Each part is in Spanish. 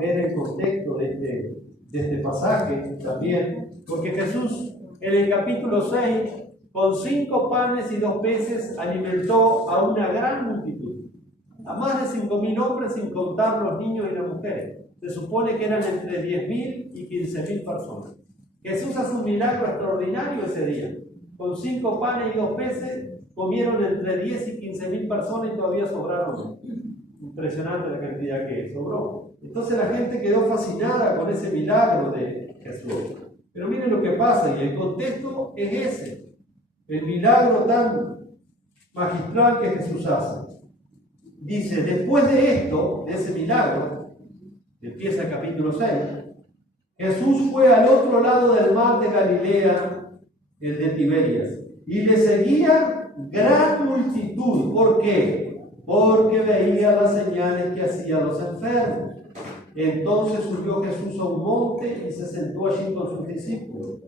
ver el contexto de este pasaje también, porque Jesús en el capítulo 6, con 5 panes y 2 peces, alimentó a una gran multitud, a más de 5.000 hombres, sin contar los niños y las mujeres. Se supone que eran entre 10.000 y 15.000 personas. Jesús hace un milagro extraordinario ese día. Con 5 panes y 2 peces, comieron entre 10 y 15.000 personas y todavía sobraron. Impresionante la cantidad que sobró. Entonces la gente quedó fascinada con ese milagro de Jesús. Pero miren lo que pasa, y el contexto es ese. El milagro tan magistral que Jesús hace. Dice, después de esto, de ese milagro, empieza el capítulo 6, Jesús fue al otro lado del mar de Galilea, el de Tiberias, y le seguía gran multitud. ¿Por qué? Porque veía las señales que hacían los enfermos. Entonces subió Jesús a un monte y se sentó allí con sus discípulos.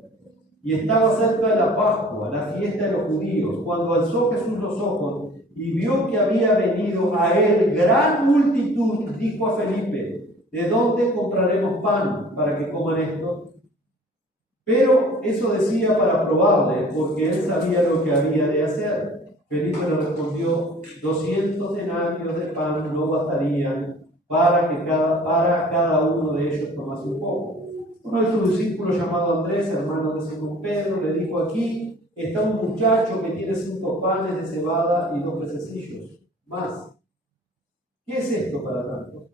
Y estaba cerca de la Pascua, la fiesta de los judíos, cuando alzó Jesús los ojos y vio que había venido a él gran multitud, dijo a Felipe, ¿de dónde compraremos pan para que coman esto? Pero eso decía para probarle, porque él sabía lo que había de hacer. Felipe le respondió, 200 denarios de pan no bastarían para cada uno de ellos tomase un poco. Uno de sus discípulos, llamado Andrés, hermano de Simón Pedro, le dijo, aquí está un muchacho que tiene 5 panes de cebada y 2 pececillos más. ¿Qué es esto para tanto?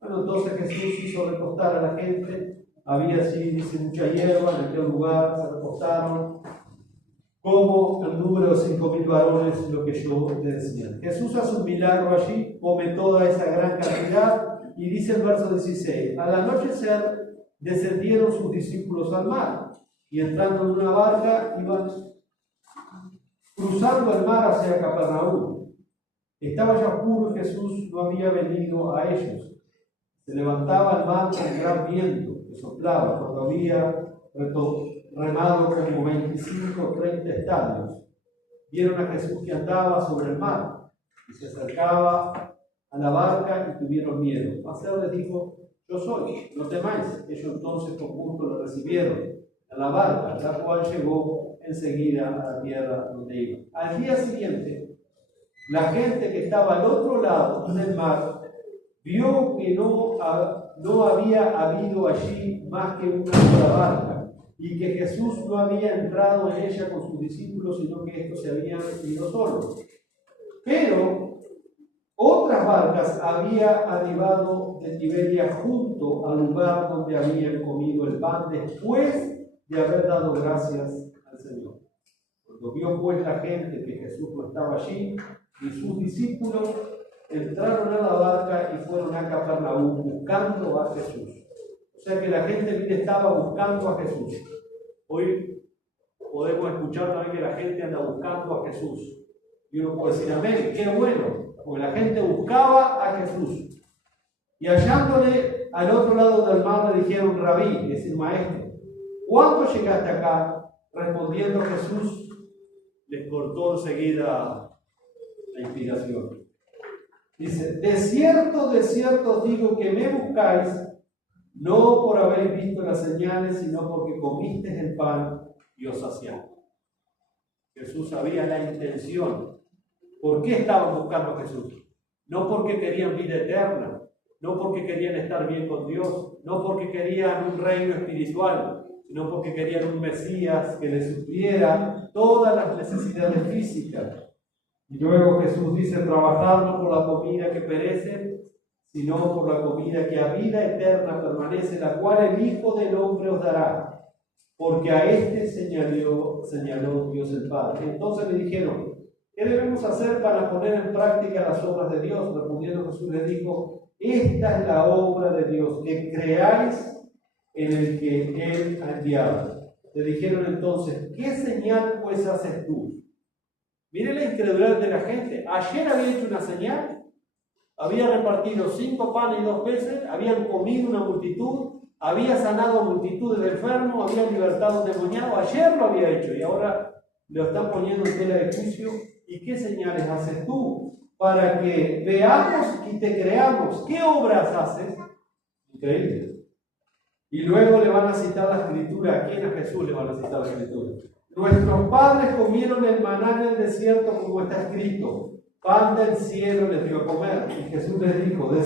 Bueno, entonces Jesús hizo recostar a la gente. Había allí, dice, mucha hierba en aquel lugar, se recostaron, como el número de 5.000 varones, lo que yo les decía. Jesús hace un milagro allí, come toda esa gran cantidad, y dice el verso 16, al anochecer descendieron sus discípulos al mar, y entrando en una barca, iban cruzando el mar hacia Capernaúm. Estaba ya oscuro y Jesús no había venido a ellos. Se levantaba el mar con gran viento que soplaba cuando había remado como 25 o 30 estadios. Vieron a Jesús que andaba sobre el mar y se acercaba a la barca y tuvieron miedo. Mas él les dijo, yo soy, no temáis. Ellos entonces con gusto lo recibieron a la barca, la cual llegó enseguida a la tierra donde iba. Al día siguiente, la gente que estaba al otro lado del mar vio que no había habido allí más que una sola barca, y que Jesús no había entrado en ella con sus discípulos, sino que estos se habían ido solos. Pero otras barcas había arribado de Tiberias junto al lugar donde habían comido el pan después de haber dado gracias al Señor. Cuando vio pues la gente que Jesús no estaba allí, y sus discípulos entraron a la barca y fueron a Capernaúm buscando a Jesús. O sea que la gente estaba buscando a Jesús. Hoy podemos escuchar también que la gente anda buscando a Jesús. Y uno puede decir, amén, qué bueno, porque la gente buscaba a Jesús. Y hallándole al otro lado del mar le dijeron, Rabí, es decir, maestro, ¿cuándo llegaste acá? Respondiendo Jesús, les cortó enseguida la inspiración. Dice, de cierto os digo que me buscáis, no por haber visto las señales, sino porque comisteis el pan y os saciaste. Jesús sabía la intención. ¿Por qué estaban buscando a Jesús? No porque querían vida eterna, no porque querían estar bien con Dios, no porque querían un reino espiritual, sino porque querían un Mesías que les supliera todas las necesidades físicas. Y luego Jesús dice, trabajad no por la comida que perece, sino por la comida que a vida eterna permanece, la cual el Hijo del Hombre os dará, porque a este señaló Dios el Padre. Entonces le dijeron, ¿qué debemos hacer para poner en práctica las obras de Dios? Respondiendo Jesús les dijo, esta es la obra de Dios, que creáis en el que Él ha enviado. Le dijeron entonces, ¿qué señal pues haces tú? Miren la incredulidad de la gente. Ayer había hecho una señal, había repartido 5 panes y 2 peces, habían comido una multitud, había sanado a multitudes de enfermos, había libertado a un endemoniado. Ayer lo había hecho y ahora lo están poniendo en tela de juicio. ¿Y qué señales haces tú? Para que veamos y te creamos. ¿Qué obras haces? Increíble. Y luego le van a citar la escritura. ¿A quién? A Jesús le van a citar la escritura. Nuestros padres comieron el maná en el desierto, como está escrito. Pan del cielo les dio a comer. Y Jesús les dijo: de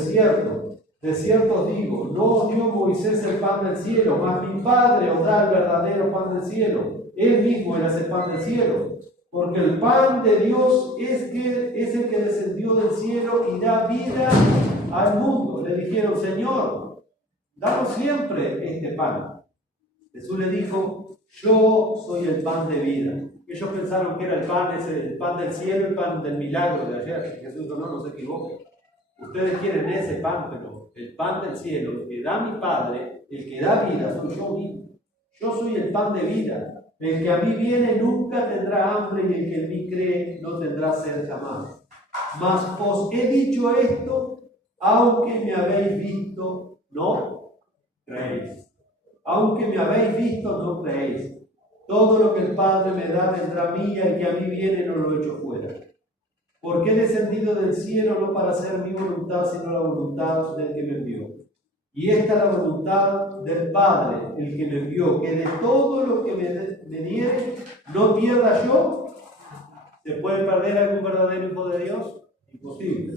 cierto os digo, no os dio Moisés el pan del cielo, mas mi Padre os da el verdadero pan del cielo. Él mismo era ese pan del cielo. Porque el pan de Dios es el que descendió del cielo y da vida al mundo. Le dijeron: Señor, danos siempre este pan. Jesús le dijo: yo soy el pan de vida. Ellos pensaron que era el pan del cielo, el pan del milagro de ayer. Jesús dijo: no se equivoquen. Ustedes quieren ese pan, pero el pan del cielo, el que da mi Padre, el que da vida, soy yo mismo. Yo soy el pan de vida. El que a mí viene nunca tendrá hambre, y el que en mí cree no tendrá sed jamás. Mas os he dicho esto, aunque me habéis visto, no creéis. Aunque me habéis visto, no creéis. Todo lo que el Padre me da vendrá a mí, y el que a mí viene no lo echo fuera. Porque he descendido del cielo no para hacer mi voluntad, sino la voluntad del que me envió. Y esta es la voluntad del Padre, el que me envió, que de todo lo que me diere, no pierda yo. ¿Se puede perder algún verdadero hijo de Dios? Imposible.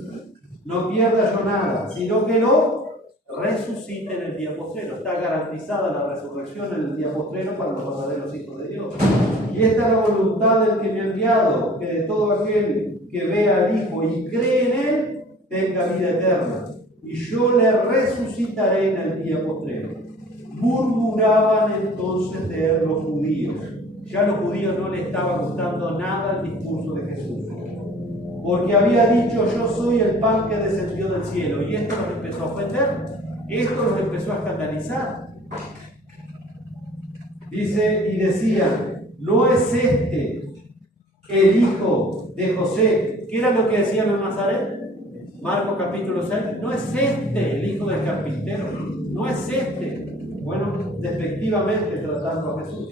No pierda yo nada, sino que lo resucite en el día postrero. Está garantizada la resurrección en el día postrero para los verdaderos hijos de Dios. Y esta es la voluntad del que me ha enviado, que de todo aquel que vea al Hijo y cree en Él, tenga vida eterna. Y yo le resucitaré en el día postrero. Murmuraban entonces de él los judíos. Ya a los judíos no les estaba gustando nada el discurso de Jesús. Porque había dicho: yo soy el pan que descendió del cielo. Y esto los empezó a ofender. Esto los empezó a escandalizar. Dice, y decían: ¿no es este el hijo de José? ¿Qué era lo que decían en Nazaret? Marcos capítulo 6. ¿No es este el hijo del carpintero? ¿No es este? Bueno, despectivamente tratando a Jesús.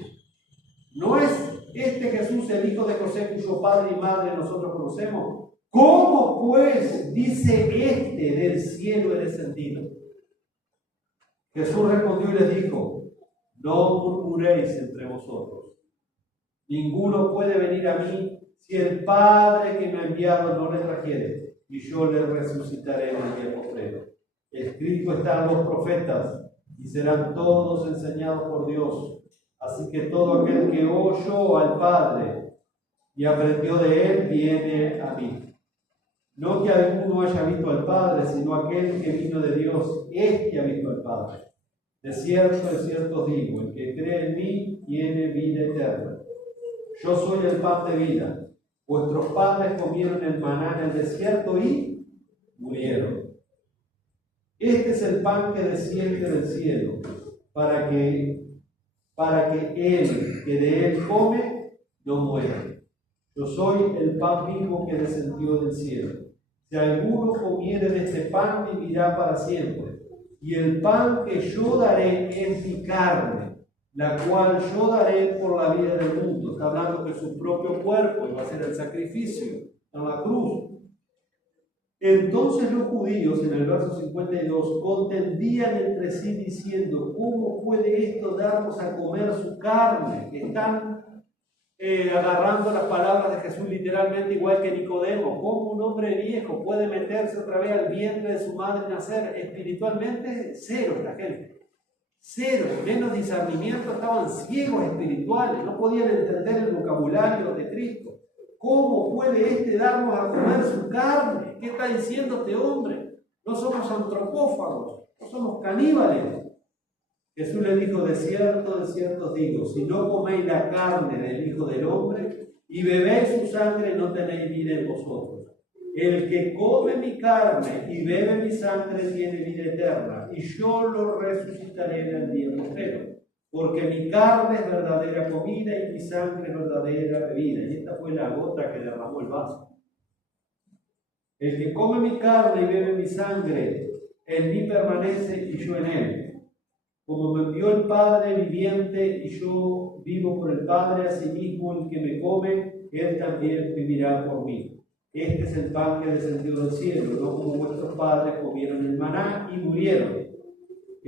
¿No es este Jesús el hijo de José, cuyo padre y madre nosotros conocemos? ¿Cómo pues dice este: del cielo he descendido? Jesús respondió y les dijo: no murmuréis entre vosotros. Ninguno puede venir a mí si el Padre que me ha enviado no le trajere, y yo le resucitaré en el día postrero. Escrito está en los profetas, y serán todos enseñados por Dios. Así que todo aquel que oyó al Padre y aprendió de él, viene a mí. No que alguno haya visto al Padre, sino aquel que vino de Dios, que ha visto al Padre. De cierto os digo, el que cree en mí tiene vida eterna. Yo soy el pan de vida. Vuestros padres comieron el maná en el desierto y murieron. Este es el pan que desciende del cielo, para que el que de él come no muera. Yo soy el pan vivo que descendió del cielo. Si alguno comiere de este pan, vivirá para siempre. Y el pan que yo daré es mi carne, la cual yo daré por la vida del mundo. Está hablando que su propio cuerpo iba a ser el sacrificio en la cruz. Entonces los judíos, en el verso 52, contendían entre sí diciendo: ¿cómo puede esto darnos a comer su carne? Están agarrando las palabras de Jesús literalmente, igual que Nicodemo. ¿Cómo un hombre viejo puede meterse otra vez al vientre de su madre y nacer? Espiritualmente, cero esta gente. Cero, menos discernimiento, estaban ciegos espirituales, no podían entender el vocabulario de Cristo. ¿Cómo puede darnos a comer su carne? ¿Qué está diciendo este hombre? No somos antropófagos, no somos caníbales. Jesús le dijo: de cierto os digo, si no coméis la carne del Hijo del Hombre y bebéis su sangre, no tenéis vida en vosotros. El que come mi carne y bebe mi sangre tiene vida eterna, y yo lo resucitaré en el día postrero. Porque mi carne es verdadera comida y mi sangre es verdadera bebida. Y esta fue la gota que derramó el vaso. El que come mi carne y bebe mi sangre, en mí permanece y yo en él. Como me envió el Padre viviente y yo vivo por el Padre, asimismo el que me come, él también vivirá por mí. Este es el pan que descendió del cielo, no como vuestros padres comieron el maná y murieron.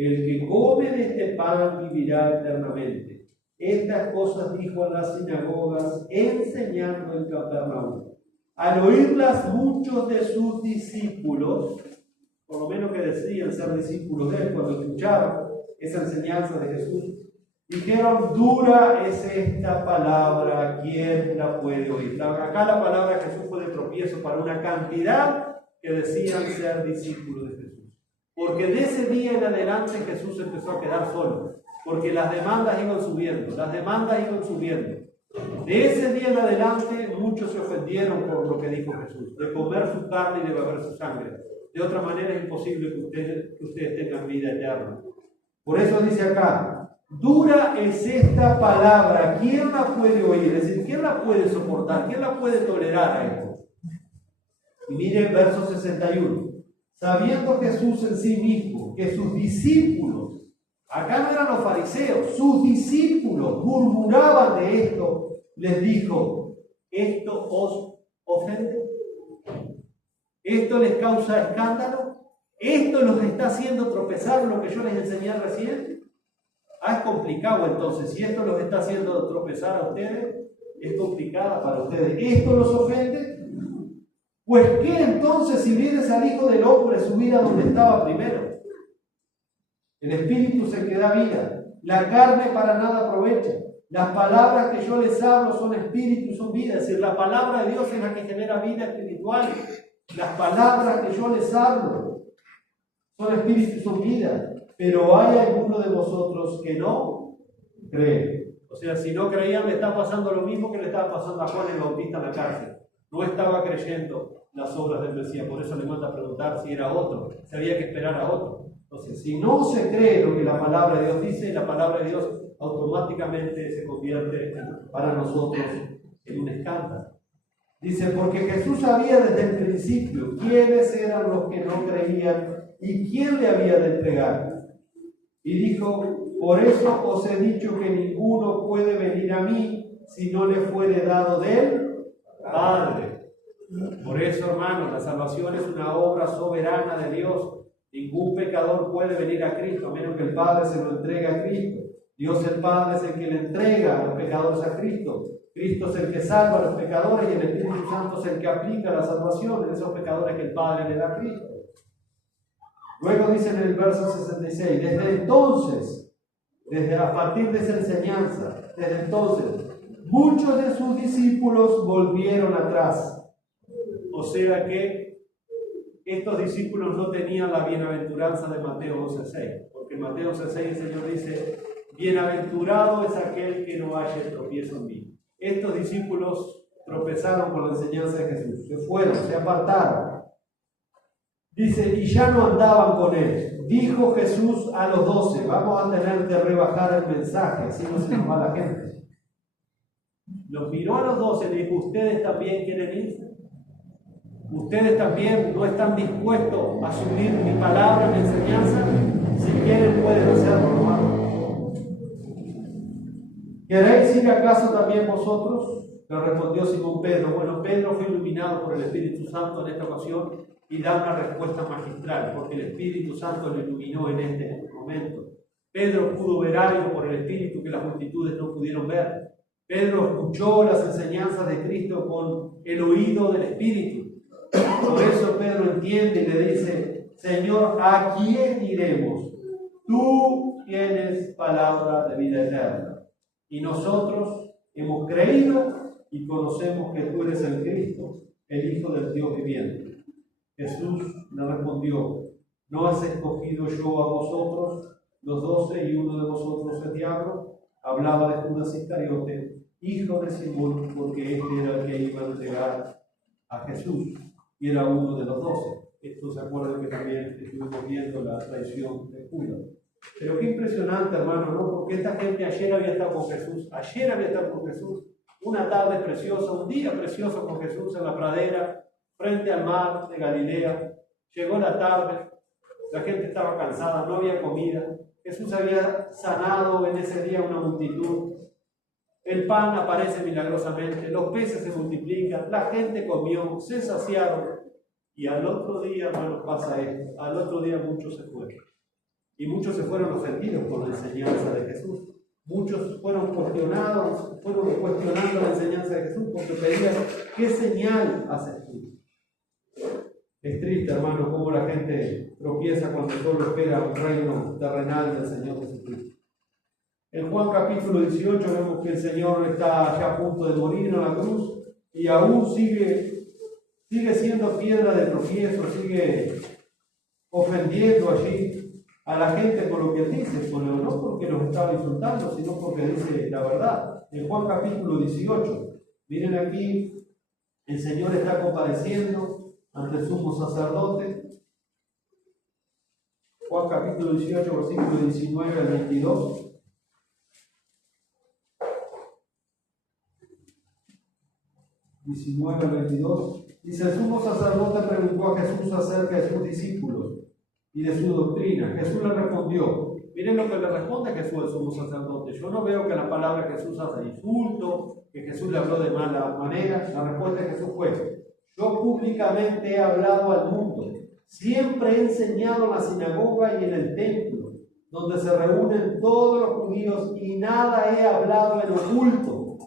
el que come de este pan vivirá eternamente. Estas cosas dijo en las sinagogas, enseñando en Capernaum. Al oírlas, muchos de sus discípulos, por lo menos que decían ser discípulos de él, cuando escucharon esa enseñanza de Jesús, dijeron: dura es esta palabra, ¿quién la puede oír? Acá la palabra Jesús fue de tropiezo para una cantidad que decían ser discípulos de Jesús. Porque de ese día en adelante Jesús empezó a quedar solo, porque las demandas iban subiendo, De ese día en adelante muchos se ofendieron por lo que dijo Jesús, de comer su carne y de beber su sangre. De otra manera es imposible que ustedes tengan vida eterna. Por eso dice acá: dura es esta palabra, ¿quién la puede oír? Es decir, ¿quién la puede soportar? ¿Quién la puede tolerar a esto? Y miren verso 61. Sabiendo Jesús en sí mismo que sus discípulos, acá no eran los fariseos, sus discípulos murmuraban de esto, les dijo: ¿esto os ofende? ¿Esto les causa escándalo? ¿Esto los está haciendo tropezar lo que yo les enseñé recién? Es complicado entonces. Si esto los está haciendo tropezar a ustedes, es complicada para ustedes. ¿Esto los ofende? Pues ¿qué entonces si vienes al Hijo del Hombre subir a donde estaba primero? El Espíritu es el que da vida. La carne para nada aprovecha. Las palabras que yo les hablo son espíritu y son vida. Es decir, la palabra de Dios es la que genera vida espiritual. Las palabras que yo les hablo son espíritu y son vida. Pero hay alguno de vosotros que no cree. O sea, si no creían, le está pasando lo mismo que le estaba pasando a Juan el Bautista en la cárcel. No estaba creyendo las obras del Mesías, por eso le manda a preguntar si era otro, si había que esperar a otro. Entonces, si no se cree lo que la palabra de Dios dice, la palabra de Dios automáticamente se convierte para nosotros en un escándalo. Dice: porque Jesús sabía desde el principio quiénes eran los que no creían y quién le había de entregar. Y dijo: por eso os he dicho que ninguno puede venir a mí si no le fuere dado del Padre. Por eso, hermanos, la salvación es una obra soberana de Dios. Ningún pecador puede venir a Cristo a menos que el Padre se lo entregue a Cristo. Dios el Padre es el que le entrega a los pecadores a Cristo. Cristo es el que salva a los pecadores y el Espíritu Santo es el que aplica la salvación en esos pecadores que el Padre le da a Cristo. Luego dice en el verso 66, desde entonces, a partir de esa enseñanza, desde entonces, muchos de sus discípulos volvieron atrás. O sea que estos discípulos no tenían la bienaventuranza de Mateo 12:6, porque en Mateo 12:6 el Señor dice: bienaventurado es aquel que no haya tropiezo en mí. Estos discípulos tropezaron con la enseñanza de Jesús, se fueron, se apartaron. Dice: y ya no andaban con él. Dijo Jesús a los 12: vamos a tener que rebajar el mensaje, así no se nos va la gente. Los miró a los 12 y dijo: ¿ustedes también quieren ir? ¿Ustedes también no están dispuestos a asumir mi palabra, mi enseñanza? Si quieren, pueden hacerlo, hermano. ¿Queréis ir acaso también vosotros? Le respondió Simón Pedro. Bueno, Pedro fue iluminado por el Espíritu Santo en esta ocasión y da una respuesta magistral, porque el Espíritu Santo lo iluminó en este momento. Pedro pudo ver algo por el Espíritu que las multitudes no pudieron ver. Pedro escuchó las enseñanzas de Cristo con el oído del Espíritu. Por eso Pedro entiende y le dice: Señor, ¿a quién iremos? Tú tienes palabra de vida eterna. Y nosotros hemos creído y conocemos que tú eres el Cristo, el Hijo del Dios viviente. Jesús le respondió: ¿no has escogido yo a vosotros, los 12, y uno de vosotros el diablo? Hablaba de Judas Iscariote, hijo de Simón, porque este era el que iba a entregar a Jesús y era uno de los 12. Esto se acuerdan que también estuvimos viendo la traición de Judas. Pero qué impresionante, hermano, ¿no? Porque esta gente ayer había estado con Jesús, una tarde preciosa, un día precioso con Jesús en la pradera, frente al mar de Galilea. Llegó la tarde, la gente estaba cansada, no había comida. Jesús había sanado en ese día una multitud. El pan aparece milagrosamente, los peces se multiplican, la gente comió, se saciaron. Y al otro día, hermanos, pasa esto. Al otro día muchos se fueron. Y muchos se fueron ofendidos por la enseñanza de Jesús. Muchos fueron cuestionando la enseñanza de Jesús porque pedían, ¿qué señal haces tú? Es triste, hermano, cómo la gente tropieza cuando solo espera un reino terrenal del Señor Jesucristo. En Juan capítulo 18 vemos que el Señor está ya a punto de morir en la cruz y aún sigue siendo piedra de tropiezo, sigue ofendiendo allí a la gente por lo que dice, no porque los estaba insultando, sino porque dice la verdad. En Juan capítulo 18, miren aquí, el Señor está compareciendo ante el sumo sacerdote. Juan capítulo 18, versículo 19 al 22. Dice: el sumo sacerdote preguntó a Jesús acerca de sus discípulos y de su doctrina. Jesús le respondió. Miren lo que le responde Jesús al sumo sacerdote. Yo no veo que la palabra de Jesús hace insulto, que Jesús le habló de mala manera. La respuesta de Jesús fue: yo públicamente he hablado al mundo. Siempre he enseñado en la sinagoga y en el templo, donde se reúnen todos los judíos, y nada he hablado en oculto.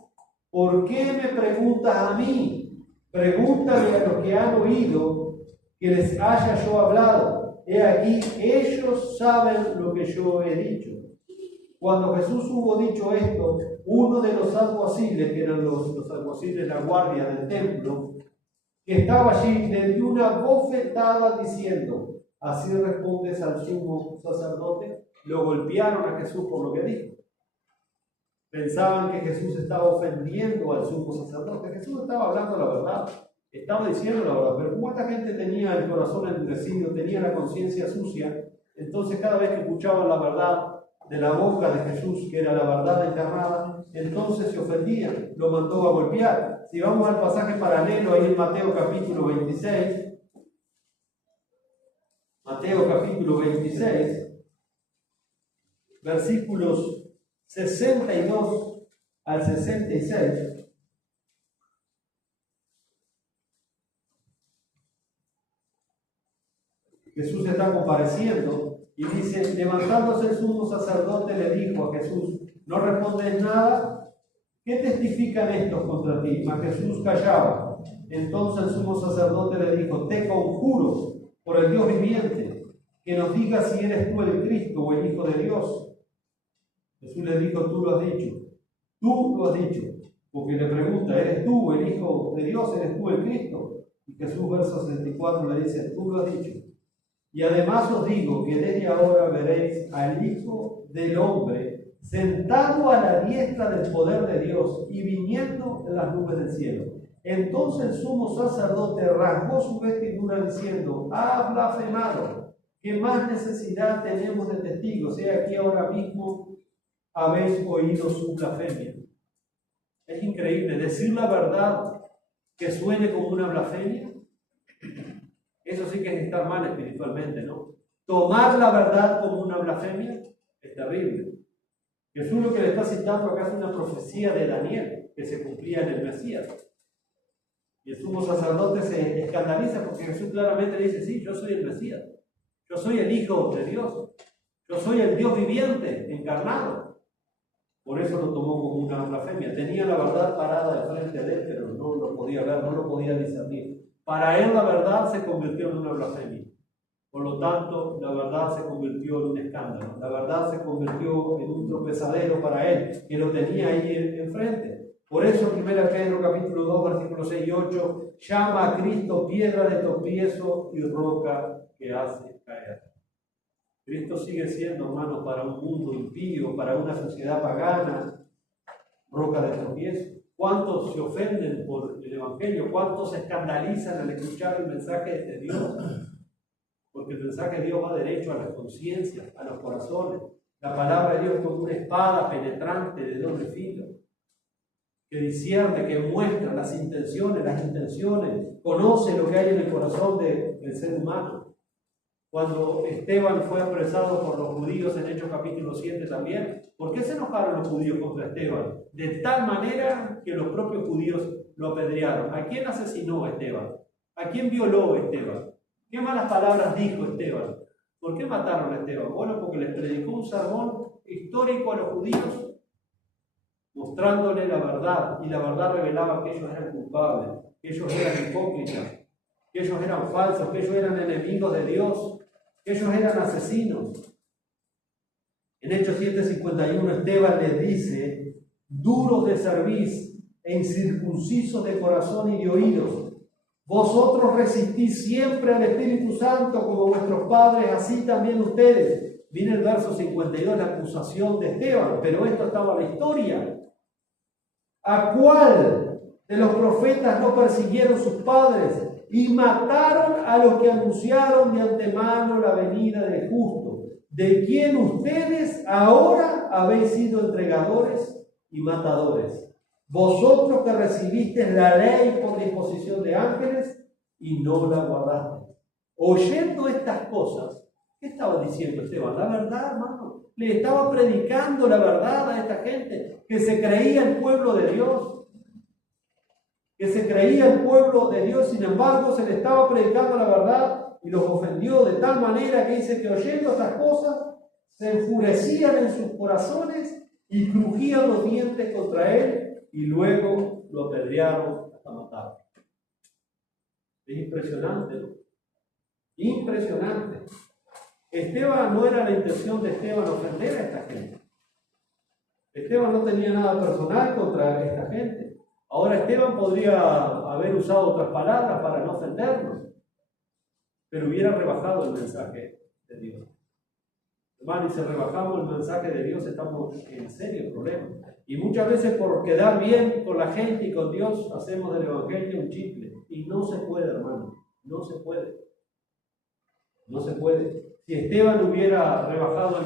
¿Por qué me preguntas a mí? Pregúntale a los que han oído que les haya yo hablado. He aquí, ellos saben lo que yo he dicho. Cuando Jesús hubo dicho esto, uno de los alguaciles, que eran los alguaciles, la guardia del templo, que estaba allí, le dio una bofetada diciendo: ¿así respondes al sumo sacerdote? Lo golpearon a Jesús por lo que dijo. Pensaban que Jesús estaba ofendiendo al sumo sacerdote. Jesús estaba hablando la verdad, estaba diciendo la verdad, pero como esta gente tenía el corazón endurecido, tenía la conciencia sucia, entonces cada vez que escuchaban la verdad de la boca de Jesús, que era la verdad encarnada, entonces se ofendían, lo mandó a golpear. Si vamos al pasaje paralelo ahí en Mateo capítulo 26, Mateo capítulo 26, versículos 62 al 66. Jesús está compareciendo y dice: levantándose el sumo sacerdote le dijo a Jesús: ¿no respondes nada? ¿Qué testifican estos contra ti? Mas Jesús callaba. Entonces el sumo sacerdote le dijo: te conjuro por el Dios viviente, que nos digas si eres tú el Cristo o el Hijo de Dios. Jesús le dijo: tú lo has dicho. Tú lo has dicho. Porque le pregunta: ¿eres tú el Hijo de Dios? ¿Eres tú el Cristo? Y Jesús, verso 64, le dice: tú lo has dicho. Y además os digo que desde ahora veréis al Hijo del Hombre sentado a la diestra del poder de Dios y viniendo en las nubes del cielo. Entonces el sumo sacerdote rasgó su vestidura diciendo: ha blasfemado. ¿Qué más necesidad tenemos de testigos? He aquí ahora mismo habéis oído su blasfemia. Es increíble decir la verdad que suene como una blasfemia. Eso sí que es estar mal espiritualmente, ¿no? Tomar la verdad como una blasfemia es terrible. Jesús lo que le está citando acá es una profecía de Daniel que se cumplía en el Mesías. Y el sumo sacerdote se escandaliza porque Jesús claramente le dice: sí, yo soy el Mesías. Yo soy el Hijo de Dios. Yo soy el Dios viviente, encarnado. Por eso lo tomó como una blasfemia. Tenía la verdad parada de frente de él, pero no lo podía ver, no lo podía discernir. Para él la verdad se convirtió en una blasfemia. Por lo tanto, la verdad se convirtió en un escándalo. La verdad se convirtió en un tropezadero para él, que lo tenía ahí enfrente. Por eso, 1 Pedro capítulo 2, versículos 6 y 8, llama a Cristo piedra de tropiezo y roca que hace caer. Cristo sigue siendo, hermanos, para un mundo impío, para una sociedad pagana, roca de tropiezo. ¿Cuántos se ofenden por el Evangelio? ¿Cuántos se escandalizan al escuchar el mensaje de Dios? Porque el mensaje de Dios va derecho a las conciencias, a los corazones. La palabra de Dios es como una espada penetrante de doble filo, que discierne, que muestra las intenciones, conoce lo que hay en el corazón del ser humano. Cuando Esteban fue apresado por los judíos en Hechos capítulo 7 también, ¿por qué se enojaron los judíos contra Esteban? De tal manera que los propios judíos lo apedrearon. ¿A quién asesinó Esteban? ¿A quién violó Esteban? ¿Qué malas palabras dijo Esteban? ¿Por qué mataron a Esteban? Bueno, porque les predicó un sermón histórico a los judíos, mostrándole la verdad, y la verdad revelaba que ellos eran culpables, que ellos eran hipócritas, que ellos eran falsos, que ellos eran enemigos de Dios, que ellos eran asesinos. En Hechos 7:51 Esteban les dice: duros de cerviz e incircuncisos de corazón y de oídos, vosotros resistís siempre al Espíritu Santo como vuestros padres, así también ustedes. Viene el verso 52, la acusación de Esteban, pero esto estaba en la historia. ¿A cuál de los profetas no persiguieron sus padres y mataron a los que anunciaron de antemano la venida del justo, de quien ustedes ahora habéis sido entregadores y matadores? Vosotros que recibisteis la ley por disposición de ángeles y no la guardasteis. Oyendo estas cosas, ¿qué estaba diciendo Esteban? La verdad, hermano. Le estaba predicando la verdad a esta gente que se creía el pueblo de Dios. Que se creía el pueblo de Dios, sin embargo, se le estaba predicando la verdad y los ofendió de tal manera que dice que oyendo estas cosas se enfurecían en sus corazones y crujían los dientes contra él y luego lo apedrearon hasta matarlo. Es impresionante, ¿no? Impresionante. Esteban, no era la intención de Esteban ofender a esta gente. Esteban no tenía nada personal contra esta gente. Ahora Esteban podría haber usado otras palabras para no ofendernos, pero hubiera rebajado el mensaje de Dios. Hermano, y si rebajamos el mensaje de Dios, estamos en serio problema. Y muchas veces por quedar bien con la gente y con Dios, hacemos del evangelio un chicle. Y no se puede, hermano, no se puede. No se puede. Si Esteban hubiera rebajado el